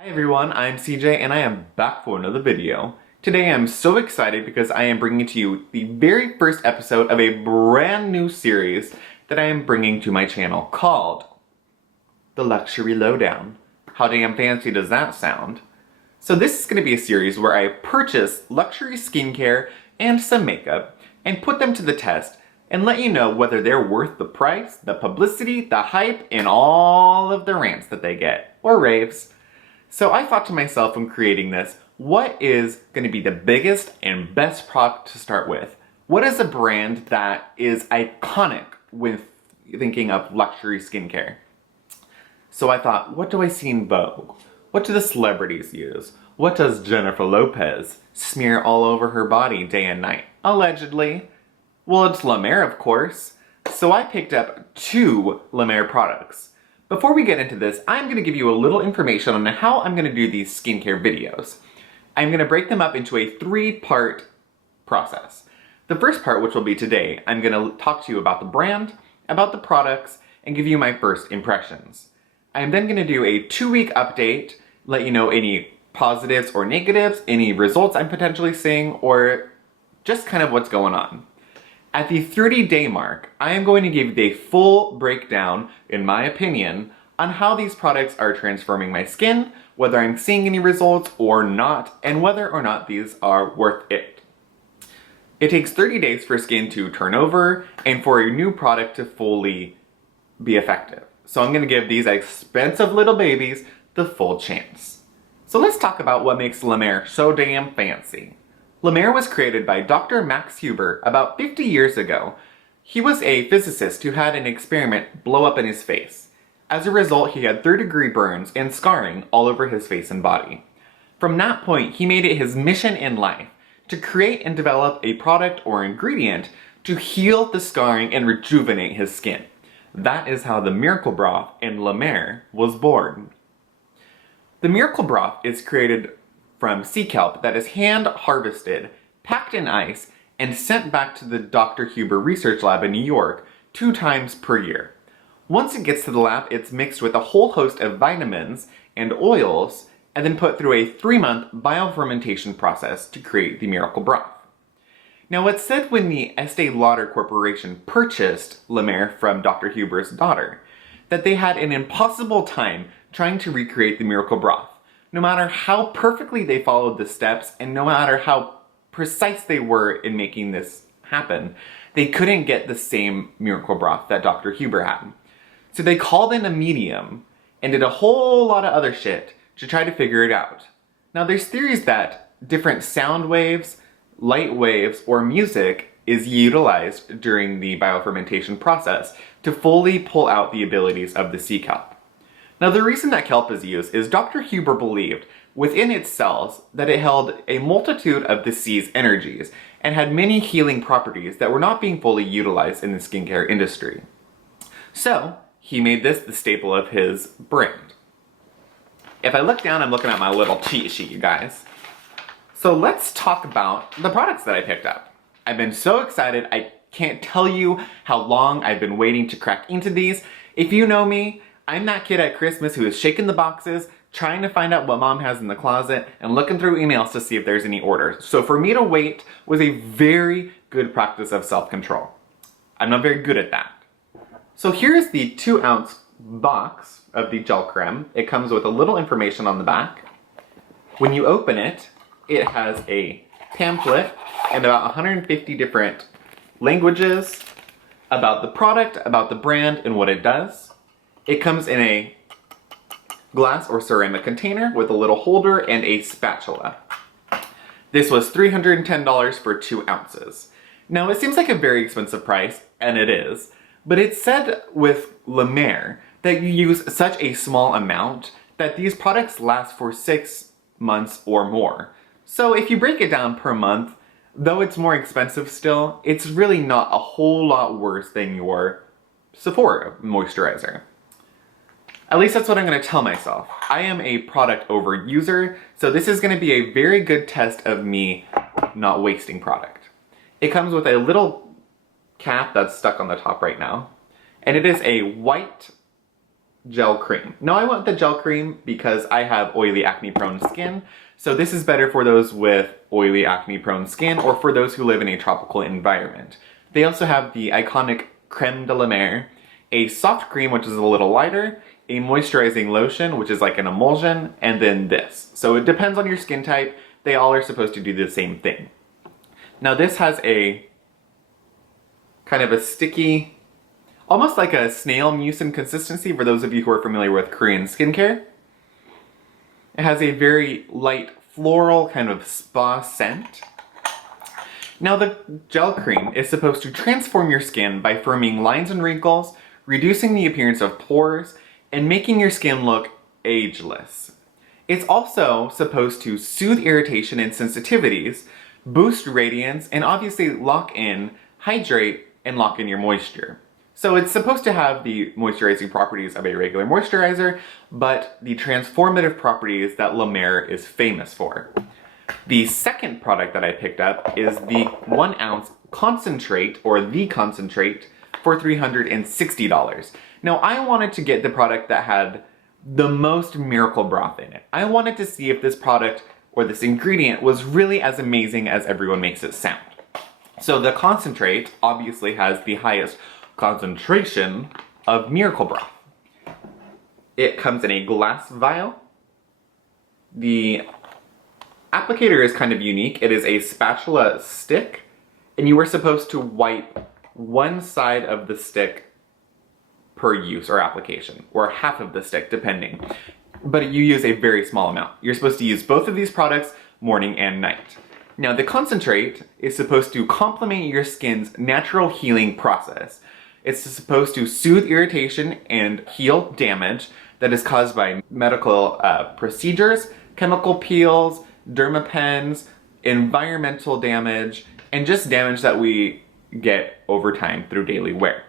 Hi everyone, I'm CJ and I am back for another video. Today I'm so excited because I am bringing to you the very first episode of a brand new series that I am bringing to my channel called the Luxury Lowdown. How damn fancy does that sound? So this is going to be a series where I purchase luxury skincare and some makeup and put them to the test and let you know whether they're worth the price, the publicity, the hype, and all of the rants that they get, or raves. So I thought to myself when creating this, what is going to be the biggest and best product to start with? What is a brand that is iconic with thinking of luxury skincare? So I thought, what do I see in Vogue? What do the celebrities use? What does Jennifer Lopez smear all over her body day and night? Allegedly. Well, it's La Mer, of course. So I picked up 2 La Mer products. Before we get into this, I'm going to give you a little information on how I'm going to do these skincare videos. I'm going to break them up into a 3-part process. The first part, which will be today, I'm going to talk to you about the brand, about the products, and give you my first impressions. I'm then going to do a 2-week update, let you know any positives or negatives, any results I'm potentially seeing, or just kind of what's going on. At the 30-day mark, I am going to give the full breakdown, in my opinion, on how these products are transforming my skin, whether I'm seeing any results or not, and whether or not these are worth it. It takes 30 days for skin to turn over and for a new product to fully be effective. So I'm going to give these expensive little babies the full chance. So let's talk about what makes La Mer so damn fancy. La Mer was created by Dr. Max Huber about 50 years ago. He was a physicist who had an experiment blow up in his face. As a result, he had 3rd-degree burns and scarring all over his face and body. From that point, he made it his mission in life to create and develop a product or ingredient to heal the scarring and rejuvenate his skin. That is how the Miracle Broth in La Mer was born. The Miracle Broth is created from sea kelp that is hand harvested, packed in ice, and sent back to the Dr. Huber Research Lab in New York 2 times per year. Once it gets to the lab, it's mixed with a whole host of vitamins and oils, and then put through a 3-month biofermentation process to create the Miracle Broth. Now, it's said when the Estee Lauder Corporation purchased La Mer from Dr. Huber's daughter, that they had an impossible time trying to recreate the Miracle Broth. No matter how perfectly they followed the steps, and no matter how precise they were in making this happen, they couldn't get the same Miracle Broth that Dr. Huber had. So they called in a medium and did a whole lot of other shit to try to figure it out. Now there's theories that different sound waves, light waves, or music is utilized during the biofermentation process to fully pull out the abilities of the sea kelp. Now the reason that kelp is used is Dr. Huber believed within its cells that it held a multitude of the sea's energies and had many healing properties that were not being fully utilized in the skincare industry. So he made this the staple of his brand. If I look down, I'm looking at my little cheat sheet, you guys. So let's talk about the products that I picked up. I've been so excited, I can't tell you how long I've been waiting to crack into these. If you know me, I'm that kid at Christmas who is shaking the boxes, trying to find out what mom has in the closet, and looking through emails to see if there's any orders. So for me to wait was a very good practice of self-control. I'm not very good at that. So here's the 2-ounce box of the gel creme. It comes with a little information on the back. When you open it, it has a pamphlet and about 150 different languages about the product, about the brand, and what it does. It comes in a glass or ceramic container with a little holder and a spatula. This was $310 for 2 ounces. Now it seems like a very expensive price, and it is, but it's said with La Mer that you use such a small amount that these products last for 6 months or more. So if you break it down per month, though it's more expensive still, it's really not a whole lot worse than your Sephora moisturizer. At least that's what I'm going to tell myself. I am a product overuser, so this is going to be a very good test of me not wasting product. It comes with a little cap that's stuck on the top right now, and it is a white gel cream. Now I want the gel cream because I have oily acne prone skin, so this is better for those with oily acne prone skin or for those who live in a tropical environment. They also have the iconic Creme de la Mer, a soft cream which is a little lighter, a moisturizing lotion which is like an emulsion, and then this. So it depends on your skin type, they all are supposed to do the same thing. Now this has a kind of a sticky, almost like a snail mucin consistency for those of you who are familiar with Korean skincare. It has a very light floral kind of spa scent. Now the gel cream is supposed to transform your skin by firming lines and wrinkles, reducing the appearance of pores, and making your skin look ageless. It's also supposed to soothe irritation and sensitivities, boost radiance, and obviously lock in, hydrate, and lock in your moisture. So it's supposed to have the moisturizing properties of a regular moisturizer, but the transformative properties that La Mer is famous for. The second product that I picked up is the 1 ounce concentrate, or the concentrate, for $360. Now I wanted to get the product that had the most miracle broth in it. I wanted to see if this product or this ingredient was really as amazing as everyone makes it sound. So the concentrate obviously has the highest concentration of miracle broth. It comes in a glass vial. The applicator is kind of unique. It is a spatula stick, and you are supposed to wipe one side of the stick per use or application, or half of the stick depending. But you use a very small amount. You're supposed to use both of these products morning and night. Now the concentrate is supposed to complement your skin's natural healing process. It's supposed to soothe irritation and heal damage that is caused by medical procedures, chemical peels, dermapens, environmental damage, and just damage that we get over time through daily wear.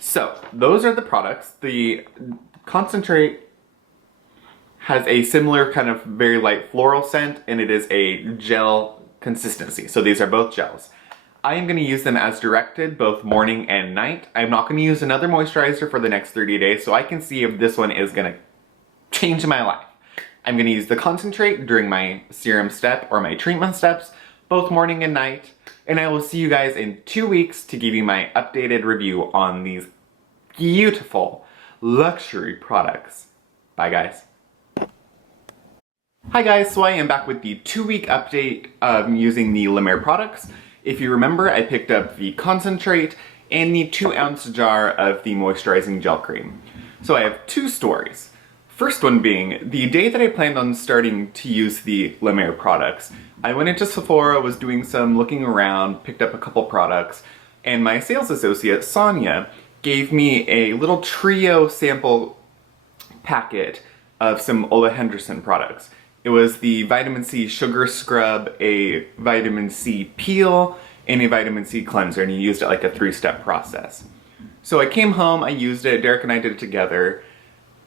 So those are the products. The concentrate has a similar kind of very light floral scent, and it is a gel consistency. So these are both gels. I am going to use them as directed both morning and night. I'm not going to use another moisturizer for the next 30 days, so I can see if this one is going to change my life. I'm going to use the concentrate during my serum step or my treatment steps, both morning and night, and I will see you guys in 2 weeks to give you my updated review on these beautiful luxury products. Bye guys. Hi guys, so I am back with the 2-week update using the La Mer products. If you remember, I picked up the concentrate and the 2-ounce jar of the moisturizing gel cream. So I have 2 stories. First one being, the day that I planned on starting to use the La Mer products, I went into Sephora, was doing some looking around, picked up a couple products, and my sales associate, Sonia, gave me a little trio sample packet of some Ole Henderson products. It was the vitamin C sugar scrub, a vitamin C peel, and a vitamin C cleanser, and you used it like a 3-step process. So I came home, I used it, Derek and I did it together.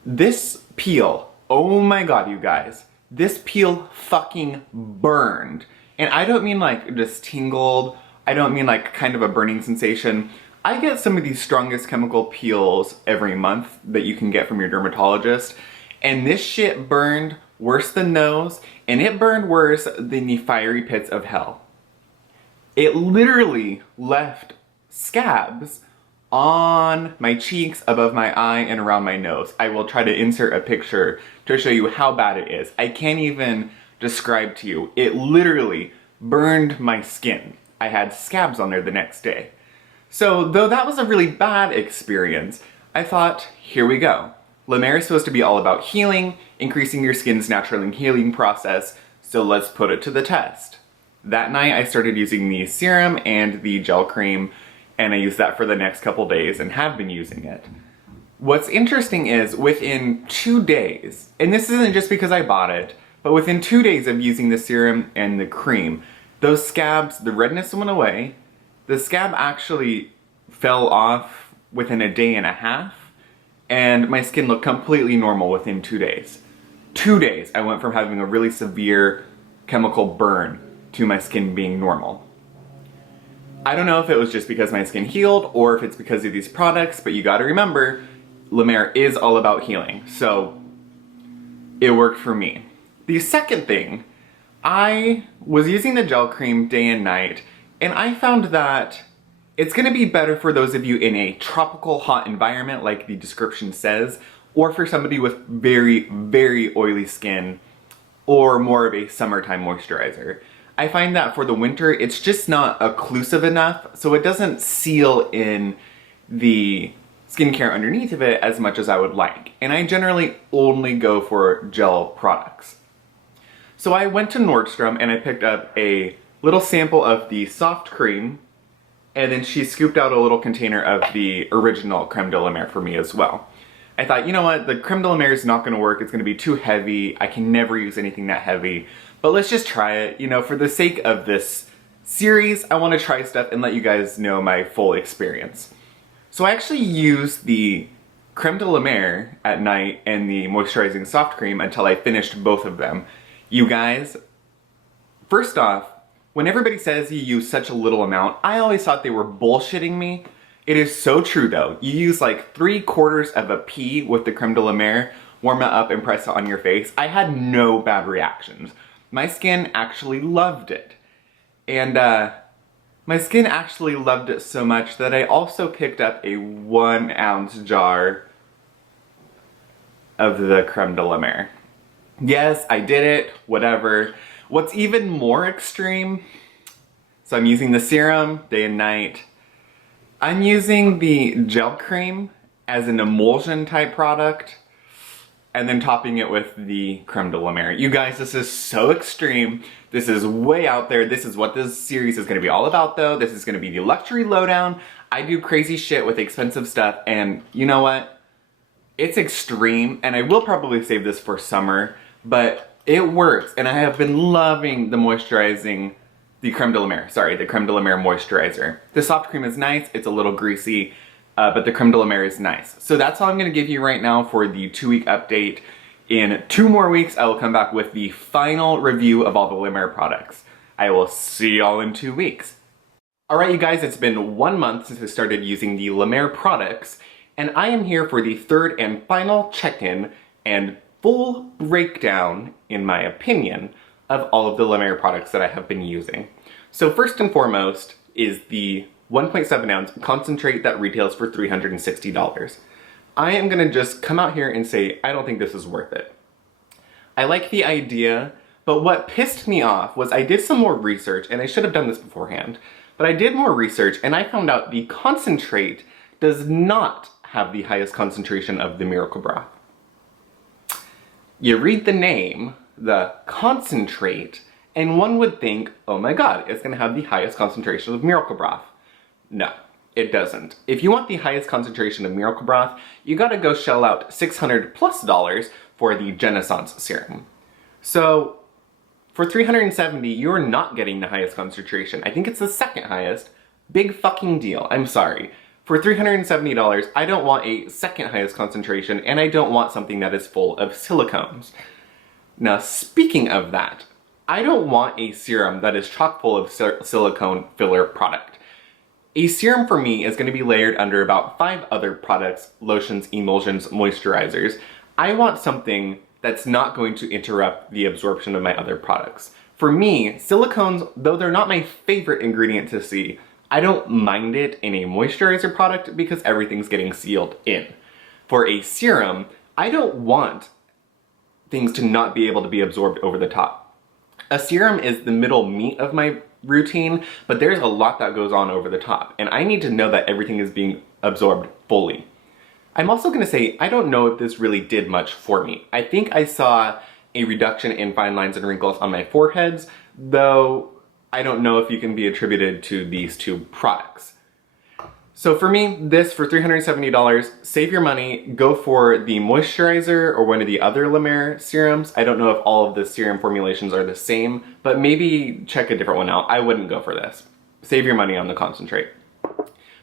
This peel, oh my god you guys, this peel fucking burned. And I don't mean like just tingled, I don't mean like kind of a burning sensation. I get some of these strongest chemical peels every month that you can get from your dermatologist, and this shit burned worse than those, and it burned worse than the fiery pits of hell. It literally left scabs on my cheeks, above my eye, and around my nose. I will try to insert a picture to show you how bad it is. I can't even describe to you. It literally burned my skin. I had scabs on there the next day. So though that was a really bad experience, I thought, here we go. La Mer is supposed to be all about healing, increasing your skin's natural healing process, so let's put it to the test. That night I started using the serum and the gel cream, and I used that for the next couple days and have been using it. What's interesting is within 2 days, and this isn't just because I bought it, but within 2 days of using the serum and the cream, those scabs, the redness went away, the scab actually fell off within a day and a half, and my skin looked completely normal within 2 days. 2 days I went from having a really severe chemical burn to my skin being normal. I don't know if it was just because my skin healed or if it's because of these products, but you gotta remember, La Mer is all about healing, so it worked for me. The second thing, I was using the gel cream day and night, and I found that it's gonna be better for those of you in a tropical hot environment like the description says, or for somebody with very, very oily skin, or more of a summertime moisturizer. I find that for the winter, it's just not occlusive enough, so it doesn't seal in the skincare underneath of it as much as I would like. And I generally only go for gel products. So I went to Nordstrom and I picked up a little sample of the soft cream, and then she scooped out a little container of the original Creme de la Mer for me as well. I thought, you know what, the Creme de la Mer is not gonna work, it's gonna be too heavy, I can never use anything that heavy, but let's just try it. You know, for the sake of this series, I wanna try stuff and let you guys know my full experience. So I actually used the Creme de la Mer at night and the Moisturizing Soft Cream until I finished both of them. You guys, first off, when everybody says you use such a little amount, I always thought they were bullshitting me. It is so true though. You use like 3/4 of a pea with the Creme de la Mer, warm it up and press it on your face. I had no bad reactions. My skin actually loved it. And my skin actually loved it so much that I also picked up a 1-ounce jar of the Creme de la Mer. Yes, I did it, whatever. What's even more extreme, so I'm using the serum day and night. I'm using the gel cream as an emulsion type product, and then topping it with the Creme de la Mer. You guys, this is so extreme. This is way out there. This is what this series is gonna be all about though. This is gonna be the Luxury Lowdown. I do crazy shit with expensive stuff, and you know what? It's extreme, and I will probably save this for summer, but it works, and I have been loving the moisturizing, the Creme de la Mer moisturizer. The soft cream is nice, it's a little greasy, but the Creme de la Mer is nice. So that's all I'm gonna give you right now for the 2-week update. In 2 more weeks, I will come back with the final review of all the La Mer products. I will see y'all in 2 weeks. Alright you guys, it's been 1 month since I started using the La Mer products, and I am here for the 3rd and final check-in and full breakdown, in my opinion, of all of the La Mer products that I have been using. So first and foremost is the 1.7 ounce concentrate that retails for $360. I am gonna just come out here and say, I don't think this is worth it. I like the idea, but what pissed me off was I did some more research, and I should have done this beforehand, but I did more research and I found out the concentrate does not have the highest concentration of the Miracle Broth. You read the name, the concentrate, and one would think, oh my god, it's gonna have the highest concentration of Miracle Broth. No, it doesn't. If you want the highest concentration of Miracle Broth, you gotta go shell out $600+ for the Genaissance serum. So, for $370, you're not getting the highest concentration. I think it's the second highest. Big fucking deal, I'm sorry. For $370, I don't want a second highest concentration, and I don't want something that is full of silicones. Now, speaking of that, I don't want a serum that is chock full of silicone filler product. A serum for me is going to be layered under about 5 other products, lotions, emulsions, moisturizers. I want something that's not going to interrupt the absorption of my other products. For me, silicones, though they're not my favorite ingredient to see, I don't mind it in a moisturizer product because everything's getting sealed in. For a serum, I don't want things to not be able to be absorbed over the top. A serum is the middle meat of my routine, but there's a lot that goes on over the top, and I need to know that everything is being absorbed fully. I'm also gonna say, I don't know if this really did much for me. I think I saw a reduction in fine lines and wrinkles on my foreheads, though I don't know if you can be attributed to these 2 products. So for me, this for $370, save your money, go for the moisturizer or one of the other La Mer serums. I don't know if all of the serum formulations are the same, but maybe check a different one out. I wouldn't go for this. Save your money on the concentrate.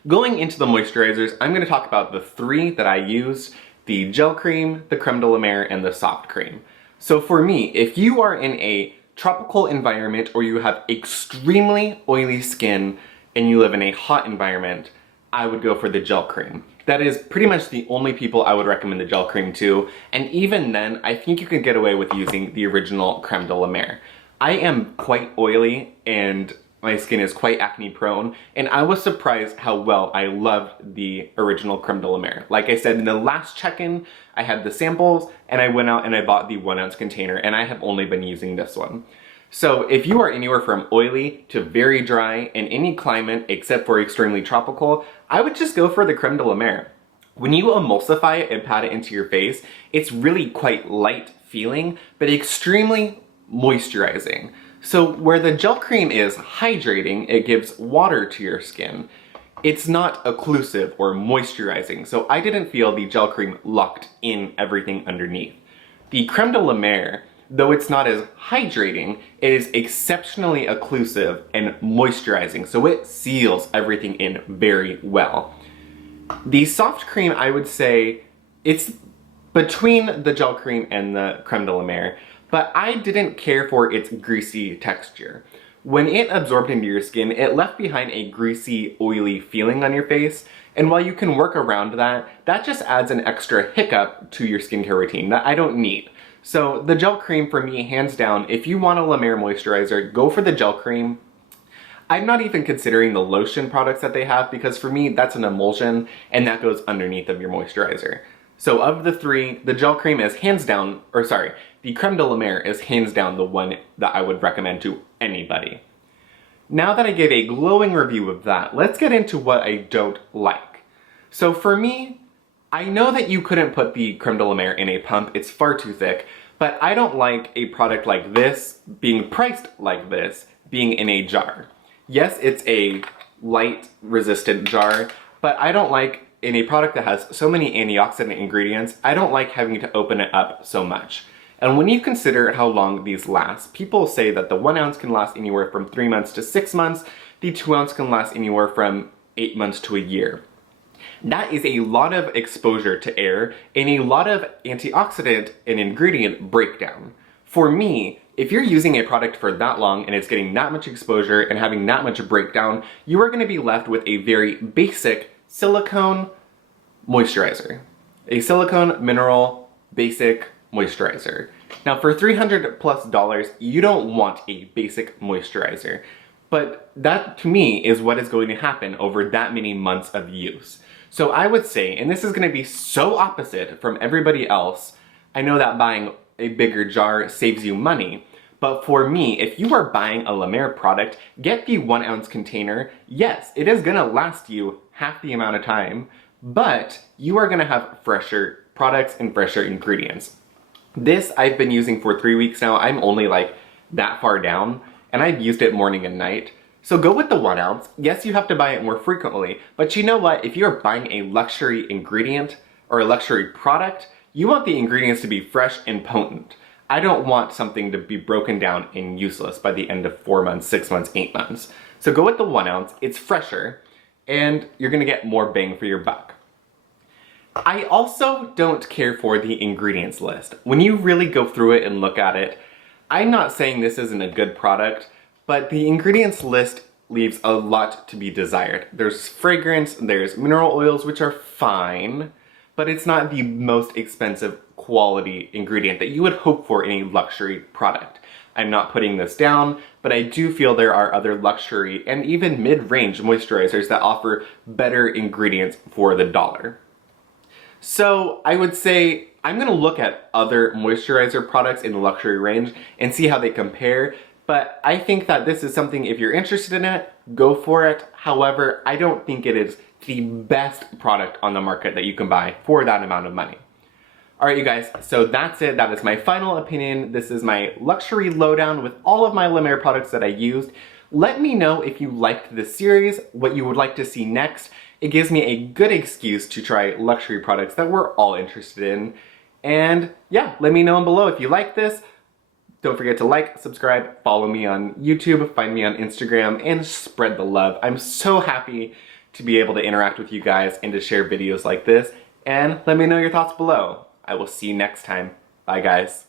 Going into the moisturizers, I'm gonna talk about the 3 that I used, the gel cream, the Creme de la Mer, and the soft cream. So for me, if you are in a tropical environment or you have extremely oily skin and you live in a hot environment, I would go for the gel cream. That is pretty much the only people I would recommend the gel cream to, and even then, I think you can get away with using the original Creme de la Mer. I am quite oily and my skin is quite acne prone, and I was surprised how well I loved the original Creme de la Mer. Like I said in the last check-in, I had the samples and I went out and I bought the 1 ounce container, and I have only been using this one. So if you are anywhere from oily to very dry in any climate except for extremely tropical, I would just go for the Creme de la Mer. When you emulsify it and pat it into your face, it's really quite light feeling, but extremely moisturizing. So where the gel cream is hydrating, it gives water to your skin. It's not occlusive or moisturizing, so I didn't feel the gel cream locked in everything underneath. The Creme de la Mer, though it's not as hydrating, it is exceptionally occlusive and moisturizing, so it seals everything in very well. The soft cream, I would say, it's between the gel cream and the Creme de la Mer, but I didn't care for its greasy texture. When it absorbed into your skin, it left behind a greasy, oily feeling on your face, and while you can work around that, that just adds an extra hiccup to your skincare routine that I don't need. So the gel cream for me, hands down, if you want a La Mer moisturizer, go for the gel cream. I'm not even considering the lotion products that they have because for me, that's an emulsion and that goes underneath of your moisturizer. So of the three, the gel cream is hands down, or sorry, the Creme de la Mer is hands down the one that I would recommend to anybody. Now that I gave a glowing review of that, let's get into what I don't like. So for me, I know that you couldn't put the Creme de la Mer in a pump, it's far too thick, but I don't like a product like this, being priced like this, being in a jar. Yes, it's a light resistant jar, but I don't like, in a product that has so many antioxidant ingredients, I don't like having to open it up so much. And when you consider how long these last, people say that the 1 ounce can last anywhere from 3 months to 6 months, the 2 ounce can last anywhere from 8 months to a year. That is a lot of exposure to air and a lot of antioxidant and ingredient breakdown. For me, if you're using a product for that long and it's getting that much exposure and having that much breakdown, you are going to be left with a very basic silicone moisturizer. A silicone mineral basic moisturizer. Now for $300+, you don't want a basic moisturizer. But that, to me, is what is going to happen over that many months of use. So I would say, and this is going to be so opposite from everybody else, I know that buying a bigger jar saves you money, but for me, if you are buying a La Mer product, get the 1 ounce container. Yes, it is going to last you half the amount of time, but you are going to have fresher products and fresher ingredients. This I've been using for 3 weeks now. I'm only like that far down, and I've used it morning and night. So go with the 1 ounce. Yes, you have to buy it more frequently, but you know what? If you're buying a luxury ingredient or a luxury product, you want the ingredients to be fresh and potent. I don't want something to be broken down and useless by the end of 4 months, 6 months, 8 months. So go with the 1 ounce. It's fresher, and you're gonna get more bang for your buck. I also don't care for the ingredients list. When you really go through it and look at it, I'm not saying this isn't a good product, but the ingredients list leaves a lot to be desired. There's fragrance, there's mineral oils, which are fine, but it's not the most expensive quality ingredient that you would hope for in a luxury product. I'm not putting this down, but I do feel there are other luxury and even mid-range moisturizers that offer better ingredients for the dollar. So I would say I'm gonna look at other moisturizer products in the luxury range and see how they compare, but I think that this is something, if you're interested in it, go for it. However, I don't think it is the best product on the market that you can buy for that amount of money. Alright you guys, so that's it. That is my final opinion. This is my luxury lowdown with all of my La Mer products that I used. Let me know if you liked this series, what you would like to see next. It gives me a good excuse to try luxury products that we're all interested in. And yeah, let me know below if you like this. Don't forget to like, subscribe, follow me on YouTube, find me on Instagram, and spread the love. I'm so happy to be able to interact with you guys and to share videos like this. And let me know your thoughts below. I will see you next time. Bye guys.